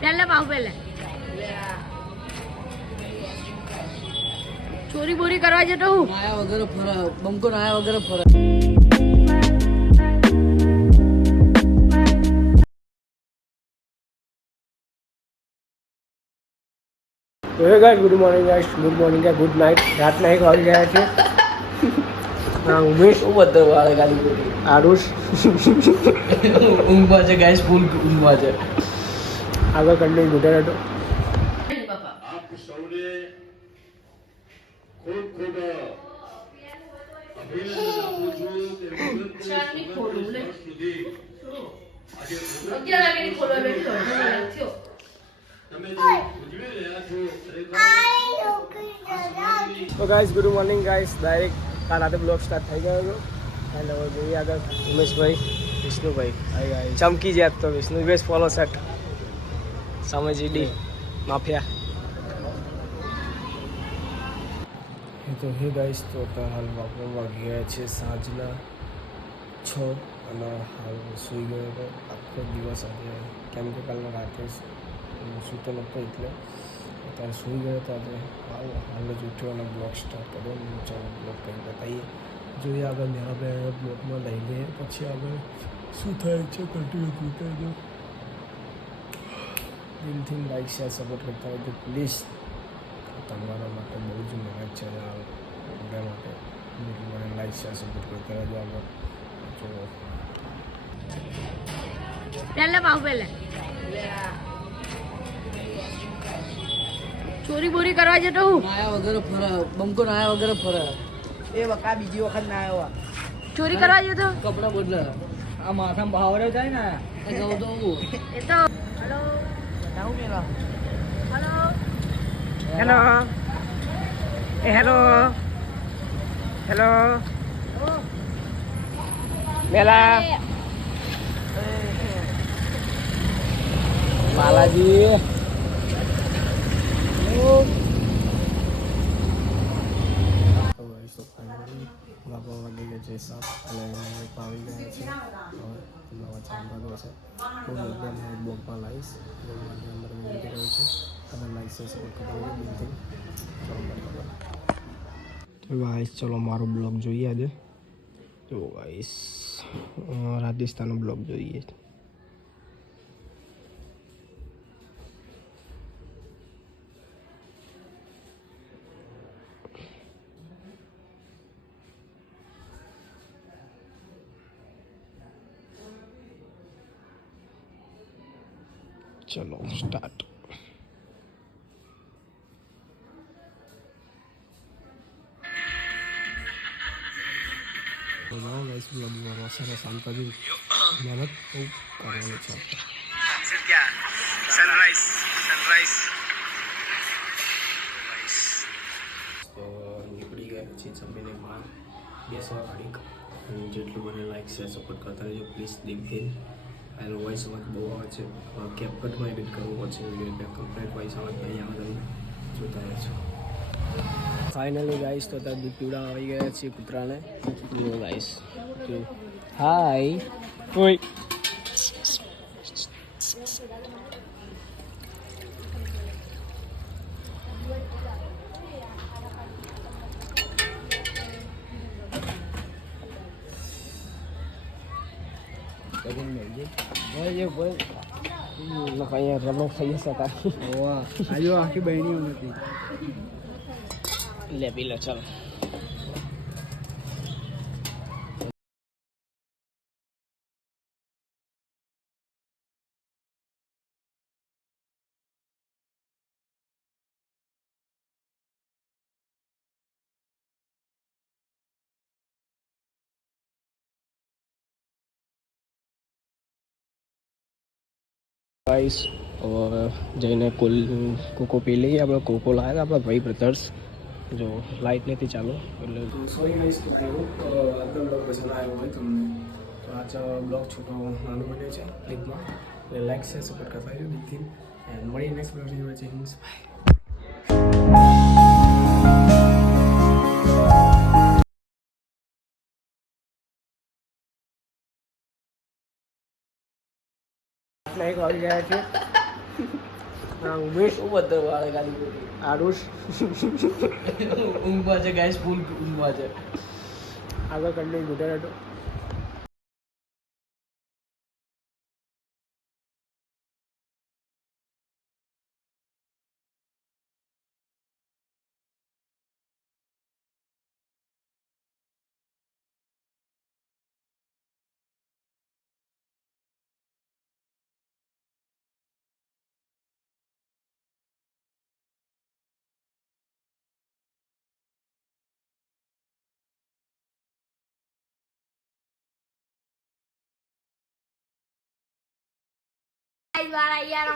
પહેલા પાવ પહેલા ચોરી બોરી કરવા જતો હું નાયા વગર ફરા બંકો નાયા વગર ફરા તો હે guys good morning good night રાતના 1 વાગી ગયા છે હા ઉમેશ બધો વાળે ગાડી આરુષ ઊંઘવા છે ગાઈસ ફૂલ ઊંઘવા છે આગળ કંટિન્યુ ગુટર હતો આપ સૌને ખૂબ ખૂબ અભિનંદન આપું છું કે સુધી આજે તમે જે ઉજવી રહ્યા છો તો guys good morning guys direct કાલ રાતે બ્લોગ સ્ટાર્ટ થઈ ગયો હતો એન્ડ હવે જોઈએ આગળ ઉમેશભાઈ વિષ્ણુભાઈ ચમકી જાય તો વિષ્ણુભાઈ ફોલો સેટ સામે જીડી માફિયા તો હે ગાઈસ તો હાલ વાપરવા ગયા છે સાંજના 6 અને હાલ સૂઈ ગયો હતો આખો દિવસ આજે કેમ કે કાલના રાતે સૂતો નહોતો એટલે અત્યારે સૂઈ ગયો હતો આજે હાલ જ ઉઠ્યો અને બ્લોગ સ્ટાર્ટ કર્યો ચાલો બ્લોગ કંઈ બતાવીએ જોઈએ આગળ મેળા બ્લોગમાં લઈ લઈએ પછી આગળ શું થાય છે કન્ટિન્યુ જોતા જો દિલથી લાઈક શેર સપોર્ટ કરતા હોય તો પ્લીઝ તમારા માટે બહુ જ મહેનત છે બધા માટે મને લાઈક શેર સપોર્ટ કરતા રહેજો આગળ જો પહેલા પાવ પહેલા ચોરી બોરી કરવા જતો હું નાયા વગર ફરા બંકો નાયા વગર ફરા એ વખત બીજી વખત ના આવ્યા ચોરી કરવા જતો કપડા બદલા આ માથામાં ભાવરે જાય ને એ કહું તો હું એ તો હેલો બતાવું પેલા હેલો હેલો એ હેલો હેલો બેલા બાલાજી બાપા વાગી ગયા છે સાત અને પાવી ગયા છે નવા ચાંદા છે હું એકદમ બોમ્બમાં લાવીશ અંદર વિનંતી રહ્યું છે તમે લાઈક છે સપોર્ટ કરવા બિલથી તો ગાઈસ ચલો મારો બ્લોગ જોઈએ આજે તો ગાઈસ રાજસ્થાનનો બ્લોગ જોઈએ चलो स्टार्ट गाइस ब्लॉग में सारा शांति मेहनत खूब करवानी चाहिए सनराइज तो निकली गए પછી જમીને બહાર બેસવા ઘડીક જેટલું મને લાઈક શેર સપોર્ટ કરતા રહેજો પ્લીઝ દિલથી એનો વોઇસ અવાજ બહુ આવે છે કેપકટમાં એડિટ કરવું પડશે વિડીયો એટલે કમ્પ્લીટ વોઇસ અવાજ નહીં આવે તમે જોતા રહેજો ફાઇનલી ગાઈસ તો ત્યાં દૂધ પીવડા આવી ગયા છે કૂતરાને જો ગાઈસ હાય ઓય આખી બહેની નથી લે પી લે ચાલો गाइस और जैने कोको पी ली આપણે કોકો લાવ્યા આપણા ભાઈ બ્રધર્સ જો લાઇટ નથી ચાલુ એટલે સોરી ગાઈસ કે આજનો બ્લોગ પસંદ આવ્યો હોય તમને તો આજ બ્લોગ છોટો નાનો બન્યો છે ક્લિપમાં એટલે લાઈક શેર સપોર્ટ કરતા રહેજો દિલથી એન્ડ મળીએ નેક્સ્ટ બ્લોગની વચ્ચે બાય એક વાગી ગયા છે હા ઉમેશ શું બધો વાળે ગાડી બોલી આરુષ ઊંઘમાં છે ગાઈસ ફૂલ ઊંઘમાં છે આગળ કંડે ગુજરાત વાળા યાર